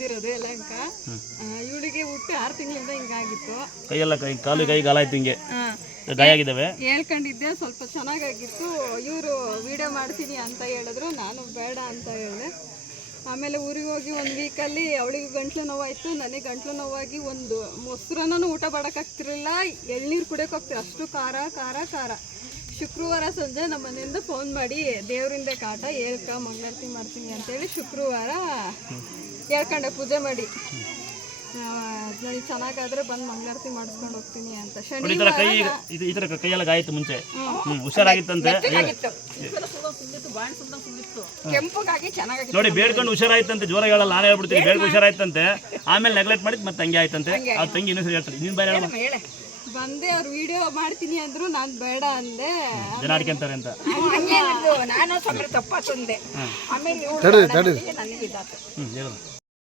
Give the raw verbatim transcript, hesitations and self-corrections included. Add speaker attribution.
Speaker 1: ಬಂದಿರೋದು ಯಲಹಂಕ. ಇವಳಿಗೆ ಹುಟ್ಟು ಆರು ತಿಂಗಳಿಂದ ಹಿಂಗಾಗಿತ್ತು.
Speaker 2: ಕೈಯೆಲ್ಲ ಕೈ ಕಾಲು ಕೈ ಗಾಲ ಆಯ್ತು, ಹಿಂಗೆ ಗಾಯ ಆಗಿದ್ದಾವೆ.
Speaker 1: ಹೇಳ್ಕೊಂಡಿದ್ದೆ ಸ್ವಲ್ಪ ಚೆನ್ನಾಗಾಗಿತ್ತು. ಇವರು ವಿಡಿಯೋ ಮಾಡ್ತೀನಿ ಅಂತ ಹೇಳಿದ್ರು, ನಾನು ಬೇಡ ಅಂತ ಹೇಳಿದೆ. ಆಮೇಲೆ ಊರಿಗೆ ಹೋಗಿ ಒಂದು ವೀಕಲ್ಲಿ ಅವಳಿಗೆ ಗಂಟ್ಲು ನೋವಾಯಿತು, ನನಗೆ ಗಂಟ್ಲು ನೋವಾಗಿ ಒಂದು ಮೊಸರನ್ನೂ ಊಟ ಮಾಡೋಕ್ಕಾಗ್ತಿರಲಿಲ್ಲ, ಎಳ್ನೀರು ಕುಡಿಯೋಕೆ ಹೋಗ್ತಿರ, ಅಷ್ಟು ಖಾರ ಖಾರ ಖಾರ. ಶುಕ್ರವಾರ ಸಂಜೆ ನಮ್ಮ ಮನೆಯಿಂದ ಫೋನ್ ಮಾಡಿ ದೇವರಿಂದ ಕಾಟ ಹೇಳ್ಕ ಮಂಗಳಾರತಿ ಮಾಡ್ತೀನಿ ಅಂತೇಳಿ ಶುಕ್ರವಾರ ಹೇಳ್ಕೊಂಡೆ ಪೂಜೆ ಮಾಡಿ, ನನಗೆ ಚೆನ್ನಾಗಾದ್ರೆ ಬಂದು ಮಂಗಳಾರತಿ ಮಾಡಿಸ್ಕೊಂಡು ಹೋಗ್ತೀನಿ ಅಂತ. ಶನಿವಾರ
Speaker 2: ಈ ಥರ ಕೈಯೆಲ್ಲ ಗಾಯಿತು ಮುಂಚೆ ಹುಷಾರಾಗಿತ್ತಂತೆ,
Speaker 1: ಕೆಂಪಗಾಗಿ ಚೆನ್ನಾಗಿ
Speaker 2: ನೋಡಿ ಬೇಡ್ಕೊಂಡು ಹುಷಾರಾಯ್ತಂತೆ. ಜೋರ ಹೇಳಲ್ಲ, ನಾನು ಹೇಳ್ಬಿಡ್ತೀನಿ, ಬೇಡ್ಕೊಂಡು ಹುಷಾರಾಯ್ತಂತೆ. ಆಮೇಲೆ ನೆಗ್ಲೆಕ್ಟ್ ಮಾಡಿದ್ ಮತ್ತೆ ಹಂಗೆ ಆಯ್ತಂತೆ. ಆ ತಂಗಿ ಇನ್ನೊಂದು ಹೇಳ್ತಾರೆ, ನೀನು ಬೇರೆ ಹೇಳ
Speaker 1: ಬಂದೆ. ಅವ್ರು ವಿಡಿಯೋ ಮಾಡ್ತೀನಿ ಅಂದ್ರು ನಾನು ಬೇಡ ಅಂದೆ.
Speaker 2: ಜನ ಆಡ್ಕೊಂತಾರೆ ಅಂತ
Speaker 1: ನಾನು ಸ್ವಲ್ಪ ತಪ್ಪ ತಂದೆ. ಆಮೇಲೆ ನನಗೆ ಇದಾಯ್ತು.
Speaker 2: ಹ್ಞೂ ಹೇಳು.